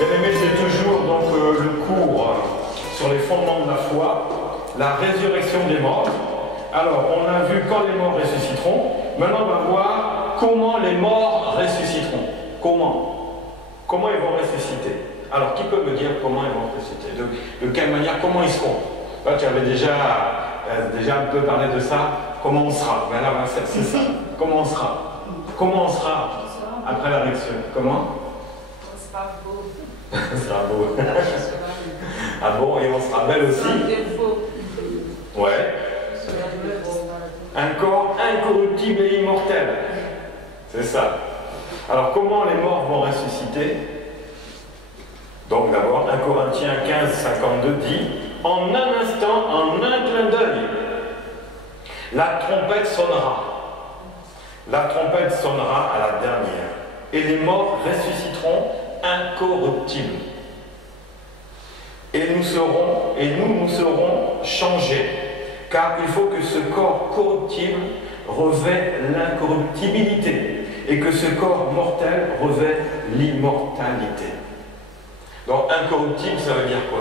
Bien aimé, c'est toujours donc, le cours sur les fondements de la foi, la résurrection des morts. Alors, on a vu quand les morts ressusciteront. Maintenant, on va voir comment les morts ressusciteront. Comment ils vont ressusciter. Alors, qui peut me dire comment ils vont ressusciter? De quelle manière, comment ils seront? Là, tu avais déjà un peu parlé de ça. Comment on sera? Ben là, c'est ça. Comment on sera? Comment on sera après la résurrection? Comment? On sera beau. On sera beau. Ah bon, et on sera belle aussi? Ouais. Un corps incorruptible et immortel. C'est ça. Alors, comment les morts vont ressusciter? Donc, d'abord, 1 Corinthiens 15, 52 dit: en un instant, en un clin d'œil, la trompette sonnera. La trompette sonnera à la dernière. Et les morts ressusciteront incorruptibles. Et nous serons changés. Car il faut que ce corps corruptible revêt l'incorruptibilité et que ce corps mortel revêt l'immortalité. Donc incorruptible, ça veut dire quoi?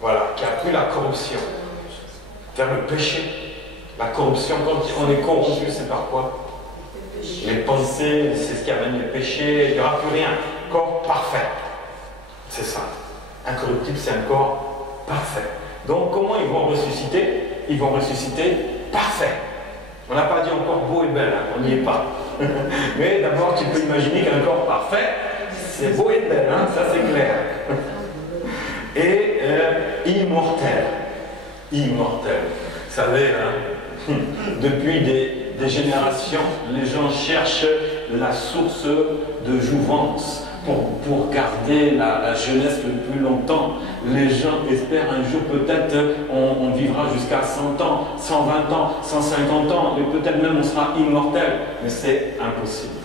Voilà, qui a plus la corruption. Vers le péché. La corruption, quand on est corrompu, c'est par quoi? Les pensées, c'est ce qui amène les péchés, il n'y aura plus rien. Corps parfait. C'est ça. Incorruptible, c'est un corps parfait. Donc, comment ils vont ressusciter? Ils vont ressusciter parfait. On n'a pas dit encore beau et belle, hein, on n'y est pas. Mais d'abord, tu peux imaginer qu'un corps parfait, c'est beau et belle, hein, ça c'est clair. Et immortel. Immortel. Vous savez, hein, depuis des générations, les gens cherchent la source de jouvence pour garder la jeunesse le plus longtemps. Les gens espèrent un jour peut-être on vivra jusqu'à 100 ans, 120 ans, 150 ans, et peut-être même on sera immortel. Mais c'est impossible.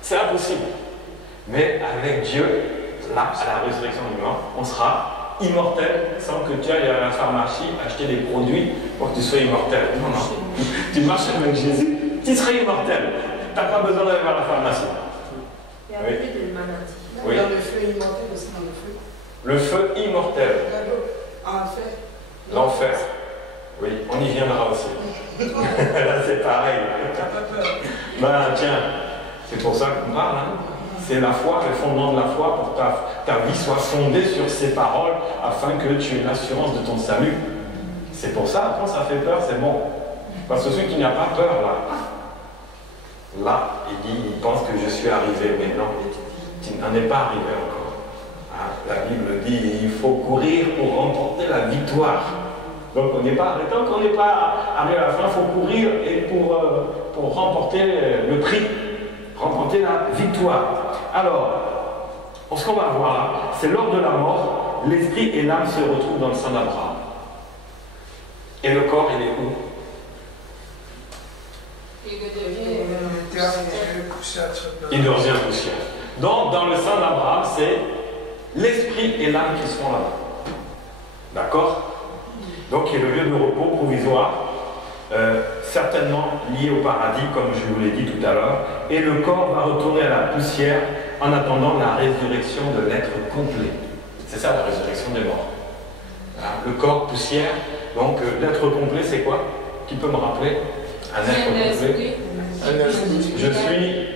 C'est impossible. Mais avec Dieu, là, à la résurrection du mort, on sera immortel sans que tu ailles à la pharmacie acheter des produits pour que tu sois immortel. Non, non. Tu marches avec Jésus, tu seras immortel. Tu n'as pas besoin d'aller vers la pharmacie. Il y a plus de maladie. Oui. Dans le feu immortel aussi, dans le feu. Le feu immortel. Enfer. L'enfer. Oui, on y viendra aussi. Là, c'est pareil. T'as pas peur. Ben, tiens, c'est pour ça qu'on parle. Hein. C'est la foi, le fondement de la foi pour que ta vie soit fondée sur ces paroles afin que tu aies l'assurance de ton salut. C'est pour ça, quand ça fait peur, c'est bon. Parce que celui qui n'a pas peur, là, il pense que je suis arrivé, mais non, tu n'en es pas arrivé encore. Ah, la Bible dit il faut courir pour remporter la victoire. Donc on n'est pas, tant qu'on n'est pas arrivé à la fin, il faut courir et pour remporter le prix, remporter la victoire. Alors, ce qu'on va voir là, c'est lors de la mort, l'esprit et l'âme se retrouvent dans le sein d'Abraham. Et le corps, il est où? Il devient poussière. Donc, dans le sein d'Abraham, c'est l'esprit et l'âme qui seront là-bas. D'accord? Donc, il y a le lieu de repos provisoire, certainement lié au paradis, comme je vous l'ai dit tout à l'heure, et le corps va retourner à la poussière en attendant la résurrection de l'être complet. C'est ça la résurrection des morts. Voilà. Le corps poussière, donc l'être complet, c'est quoi? Qui peut me rappeler? Un être complet. Je suis.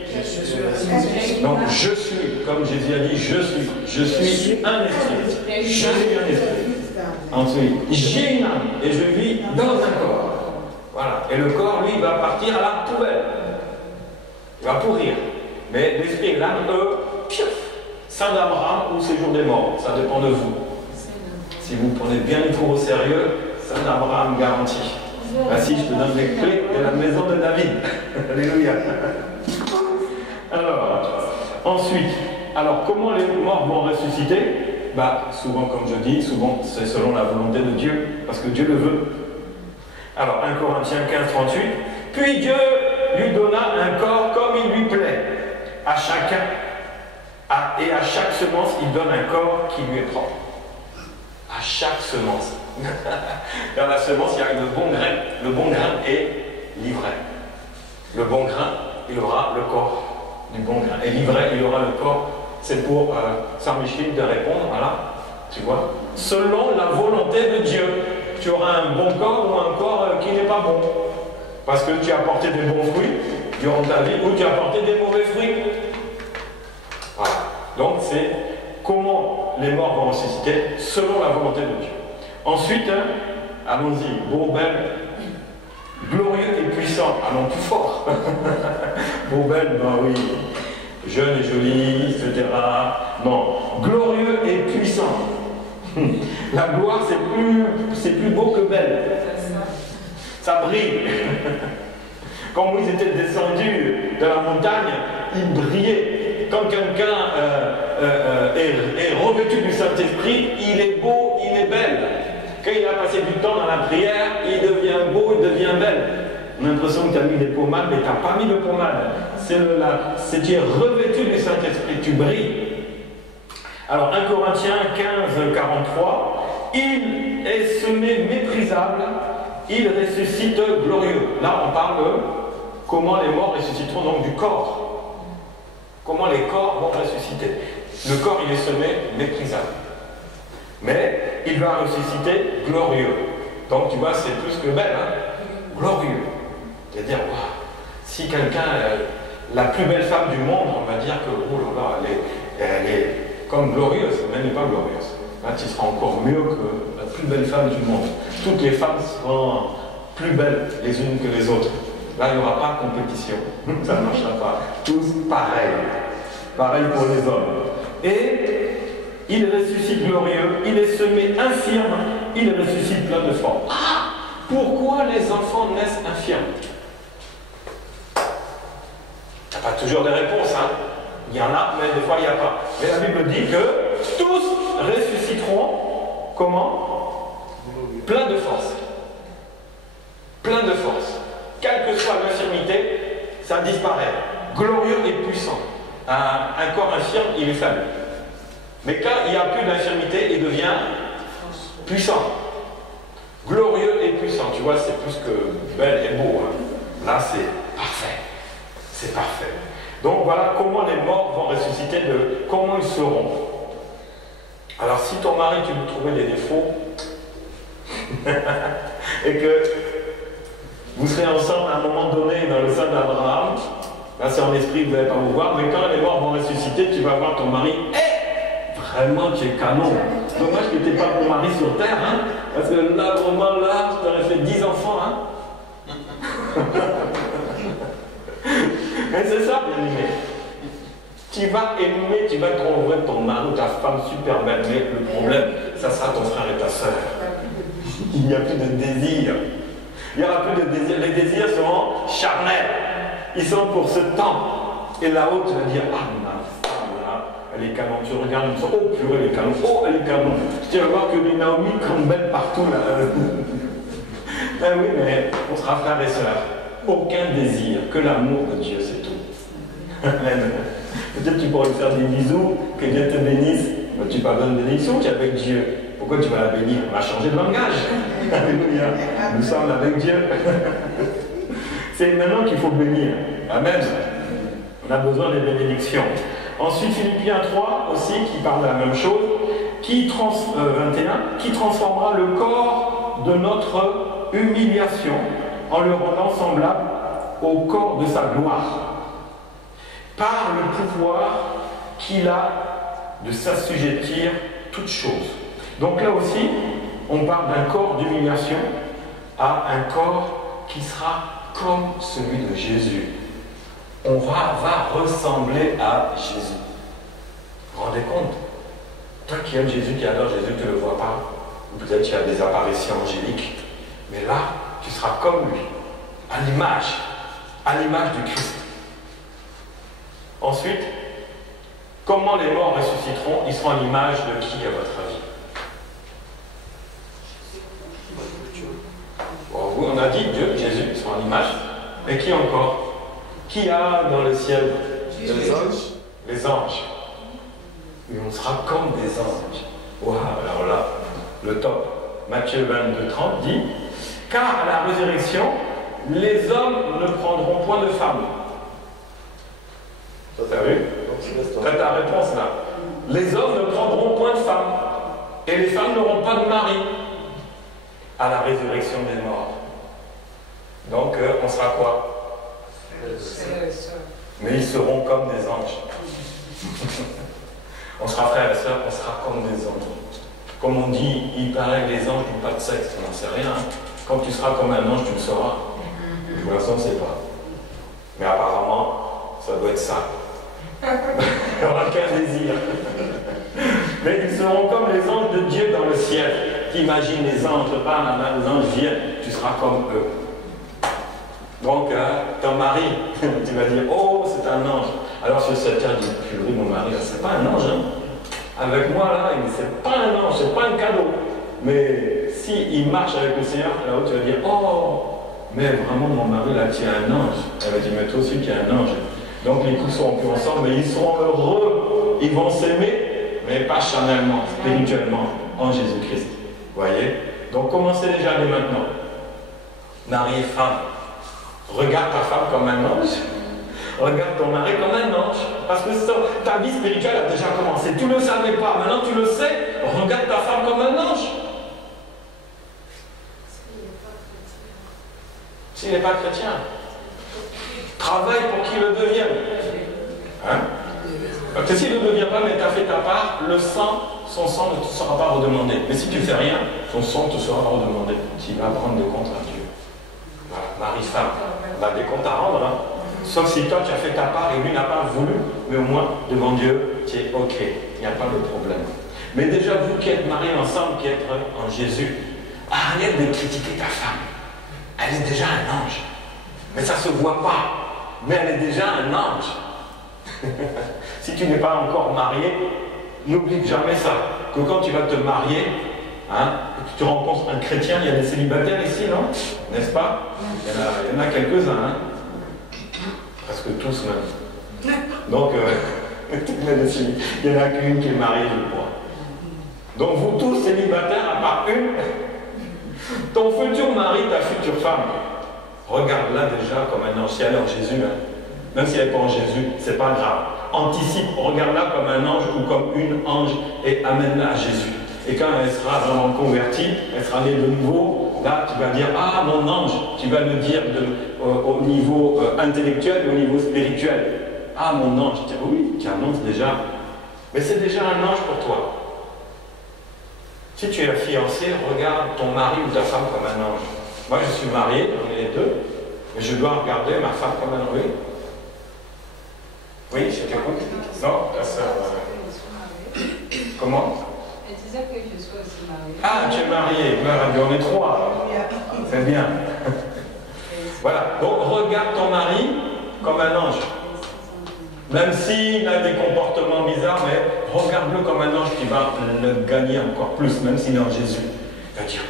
Donc je suis, comme Jésus a dit, je suis. Je suis un esprit. Je suis un esprit. Ensuite, j'ai une âme et je vis dans un corps. Voilà. Et le corps, lui, va partir à la poubelle. Il va pourrir. Mais l'esprit et l'âme, eux, piouf, sein d'Abraham ou séjour des morts. Ça dépend de vous. Si vous prenez bien le cours au sérieux, sein d'Abraham garanti. Ainsi, je te donne les clés de la maison de David. Alléluia. Alors, ensuite, comment les morts vont ressusciter? Souvent, comme je dis, souvent c'est selon la volonté de Dieu, parce que Dieu le veut. Alors, 1 Corinthiens 15, 38. Puis Dieu lui donna un corps comme il lui plaît. À chacun, et à chaque semence, il donne un corps qui lui est propre. À chaque semence. Dans la semence, il y a le bon grain. Le bon grain est l'ivraie. le bon grain, il aura le corps du bon grain. Et l'ivraie, il aura le corps. C'est pour Saint Michel de répondre, voilà, tu vois. Selon la volonté de Dieu, tu auras un bon corps ou un corps qui n'est pas bon. Parce que tu as apporté des bons fruits durant ta vie ou tu as apporté des mauvais fruits. Voilà. Donc c'est comment les morts vont ressusciter selon la volonté de Dieu. Ensuite, allons-y, beau, belle, glorieux et puissant. Allons plus fort. Beau, belle, ben oui, jeune et joli, etc. Non, glorieux et puissant. La gloire, c'est plus beau que belle. Ça brille. Quand Moïse était descendu de la montagne, il brillait. Quand quelqu'un est revêtu du Saint-Esprit, il est beau, il est belle. Quand il a passé du temps dans la prière, il devient beau, il devient belle. On a l'impression que tu as mis des pommades, mais tu n'as pas mis de pommade. C'est tu es revêtu du Saint-Esprit, tu brilles. Alors 1 Corinthiens 15, 43, il est semé méprisable, il ressuscite glorieux. Là, on parle de comment les morts ressusciteront, donc du corps. Comment les corps vont ressusciter. Le corps, il est semé méprisable. Mais il va ressusciter glorieux. Donc, tu vois, c'est plus que belle, hein? Glorieux. C'est-à-dire, wow, si quelqu'un, la plus belle femme du monde, on va dire que, oh là là, elle est comme glorieuse, mais elle n'est pas glorieuse. Là, tu seras encore mieux que la plus belle femme du monde. Toutes les femmes seront plus belles les unes que les autres. Là, il n'y aura pas de compétition. Ça ne marchera pas. Tous pareils. Pareil pour les hommes. Et il ressuscite glorieux, il est semé infirme, il ressuscite plein de force. Ah! Pourquoi les enfants naissent infirmes? Tu n'as pas toujours des réponses, hein? Il y en a, mais des fois il n'y a pas. Mais la Bible dit que tous ressusciteront, comment? Plein de force. Plein de force. Quelle que soit l'infirmité, ça disparaît. Glorieux et puissant. Un corps infirme, il est faible. Mais quand il n'y a plus d'infirmité, il devient puissant. Glorieux et puissant. Tu vois, c'est plus que belle et beau. Hein. Là, c'est parfait. C'est parfait. Donc voilà comment les morts vont ressusciter, comment ils seront. Alors si ton mari, tu lui trouvais des défauts, et que vous serez ensemble à un moment donné dans le sein d'Abraham, là c'est en esprit, vous n'allez pas vous voir, mais quand les morts vont ressusciter, tu vas voir ton mari, vraiment tu es canon. Dommage que tu n'étais pas ton mari sur terre, hein, parce que là, vraiment là, je t'aurais fait 10 enfants, hein. Mais c'est ça, bien aimé. Tu vas aimer, tu vas trouver ton mari ou ta femme super belle, mais le problème, ça sera ton frère et ta soeur. Il n'y a plus de désir. Il n'y aura plus de désir. Les désirs seront charnels. Ils sont pour ce temps. Et là-haut, tu vas dire, ah, ma femme, là, elle est canon. Tu regardes, tu dis, oh, purée, elle est canon. Oh, elle est canon. Tu vas voir que les Naomi Campbell partout, là. Ben oui, mais on sera frères et sœurs. Aucun désir, que l'amour de Dieu, c'est tout. Amen. Peut-être tu pourrais lui faire des bisous, que Dieu te bénisse. Mais tu parles de bénédiction, tu es avec Dieu. Pourquoi tu vas la bénir? On va changer de langage. Alléluia. Nous sommes avec Dieu. C'est maintenant qu'il faut bénir. Amen. On a besoin des bénédictions. Ensuite, Philippiens 3 aussi, qui parle de la même chose, 21, qui transformera le corps de notre humiliation en le rendant semblable au corps de sa gloire, par le pouvoir qu'il a de s'assujettir toutes choses. Donc là aussi, on parle d'un corps d'humiliation à un corps qui sera comme celui de Jésus. On va ressembler à Jésus. Vous vous rendez compte? Toi qui aimes Jésus, qui adore Jésus, tu ne le vois pas. Ou peut-être tu as des apparitions angéliques. Mais là, tu seras comme lui, à l'image du Christ. Ensuite, comment les morts ressusciteront? Ils seront à l'image de qui, à votre avis? Bon, vous, on a dit Dieu, Jésus, ils seront à l'image. Mais qui encore? Qui a dans le ciel? Les anges. Les anges. Et on sera comme des anges. Waouh, alors là, le top. Matthieu 22, 30 dit, car à la résurrection, les hommes ne prendront point de femme. Ça t'as vu? T'as ta réponse là. Les hommes ne prendront point de femme. Et les femmes n'auront pas de mari à la résurrection des morts. Donc, on sera quoi? Mais ils seront comme des anges. On sera frères et sœurs, on sera comme des anges. Comme on dit, il paraît que les anges n'ont pas de sexe, on n'en sait rien. Quand tu seras comme un ange, tu le sauras. Pour l'instant, on ne sait pas. Mais apparemment, ça doit être ça. Il n'y aura qu'un désir. Mais ils seront comme les anges de Dieu dans le ciel. T'imagines les anges, les anges viennent, tu seras comme eux. Donc, ton mari, tu vas dire, oh, c'est un ange. Alors sur cette terre, dit, purée, mon mari, c'est pas un ange. Hein. Avec moi, là, c'est pas un ange, c'est pas un cadeau. Mais s'il marche avec le Seigneur, là-haut, tu vas dire, oh, mais vraiment, mon mari, là, tu es un ange. Elle va dire, mais toi aussi, tu es un ange. Donc, les couples seront plus ensemble, mais ils seront heureux. Ils vont s'aimer, mais pas charnellement, spirituellement, en Jésus-Christ. Vous voyez? Donc, commencez déjà dès maintenant. Mari et femme. Regarde ta femme comme un ange. Regarde ton mari comme un ange. Parce que ta vie spirituelle a déjà commencé. Tu ne le savais pas. Maintenant tu le sais. Regarde ta femme comme un ange. S'il n'est pas chrétien, travaille pour qu'il le devienne. Hein? Parce que s'il ne le devient pas, mais tu as fait ta part, son sang ne te sera pas redemandé. Mais si tu ne fais rien, son sang te sera redemandé. Tu vas prendre de compte à Dieu. Voilà, mari-femme. On a des comptes à rendre. Hein? Sauf si toi tu as fait ta part et lui n'a pas voulu, mais au moins devant Dieu, tu es ok, il n'y a pas de problème. Mais déjà vous qui êtes mariés ensemble, qui êtes en Jésus, arrête de critiquer ta femme. Elle est déjà un ange. Mais ça ne se voit pas. Mais elle est déjà un ange. Si tu n'es pas encore marié, n'oublie jamais ça. Que quand tu vas te marier, hein, que tu rencontres un chrétien, il y a des célibataires ici, non? N'est-ce pas? Il y en a quelques-uns, hein? Presque tous même. Donc, il n'y en a qu'une qui est mariée, je crois. Donc vous tous célibataires, à part une, ton futur mari, ta future femme, regarde-la déjà comme un ange. Si elle est en Jésus, hein. Même si elle n'est pas en Jésus, c'est pas grave. Anticipe, regarde-la comme un ange ou comme une ange et amène-la à Jésus. Et quand elle sera vraiment convertie, elle sera née de nouveau, là tu vas dire, ah mon ange, tu vas le dire au niveau intellectuel et au niveau spirituel. Ah mon ange, tu dis, oui, tu annonces déjà. Mais c'est déjà un ange pour toi. Si tu es fiancé, regarde ton mari ou ta femme comme un ange. Moi je suis marié, on est les deux, mais je dois regarder ma femme comme un ange. Oui, oui, je t'écoute. Non, ta soeur. Comment? Elle disait que je sois aussi mariée. Ah, tu es marié, on est trois. C'est bien. Voilà, donc regarde ton mari comme un ange. Même s'il a des comportements bizarres, mais regarde-le comme un ange qui va le gagner encore plus, même s'il est en Jésus. Il va dire,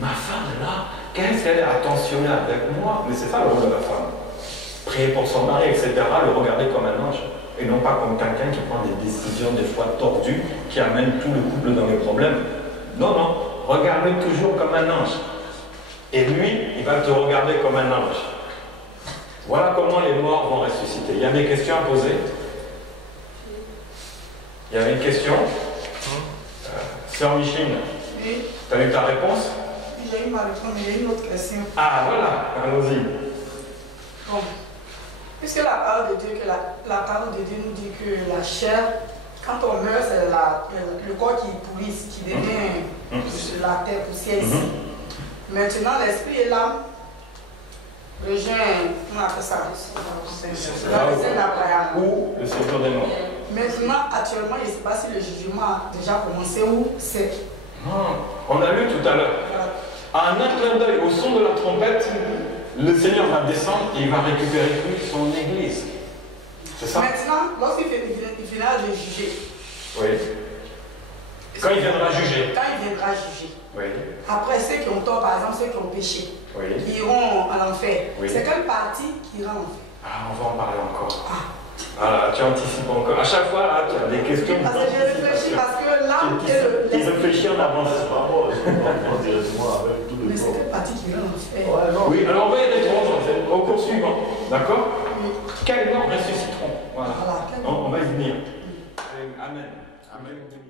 ma femme là, qu'est-ce qu'elle est attentionnée avec moi? Mais c'est ça le rôle de la femme. Prier pour son mari, etc., le regarder comme un ange. Et non pas comme quelqu'un qui prend des décisions des fois tordues, qui amène tout le couple dans les problèmes. Non, non, regarde-le toujours comme un ange. Et lui, il va te regarder comme un ange. Voilà comment les morts vont ressusciter. Il y a des questions à poser? Il y avait une question? Sœur Micheline, Oui. tu as eu ta réponse? J'ai eu ma réponse, mais il y a une autre question. Ah, voilà, allons-y. Bon. Puisque la parole de Dieu, la parole de Dieu nous dit que la chair, quand on meurt, c'est le corps qui pourrit, qui devient la terre poussière ici. Maintenant, l'esprit et l'âme rejoignent, on appelle ça, dans les scènes d'Abraham. Ou le séjour des morts. Maintenant, actuellement, je ne sais pas si le jugement a déjà commencé ou c'est. Non, on a lu tout à l'heure. À un clin d'œil, au son de la trompette, le Seigneur va descendre et il va récupérer son église. C'est ça? Maintenant, lorsqu'il viendra de juger. Oui. Quand il viendra juger. Quand il viendra juger. Oui. Après, ceux qui ont tort, par exemple, ceux qui ont péché, Oui. qui iront en enfer. Oui. C'est quelle partie qui ira en enfer? Ah, on va en parler encore. Voilà, tu anticipes encore. À chaque fois, là, tu as des questions. Parce que j'ai réfléchi, parce que là, l'âme et Ils ont péché en avance. C'est pas bon, c'est pas directement avec tout le Mais corps. c'était partie qui vient en fait. Ouais, non. Oui, alors on va y répondre au cours suivant. D'accord? Oui. Quels noms ressusciteront? Voilà. Voilà. On va y venir. Amen. Amen.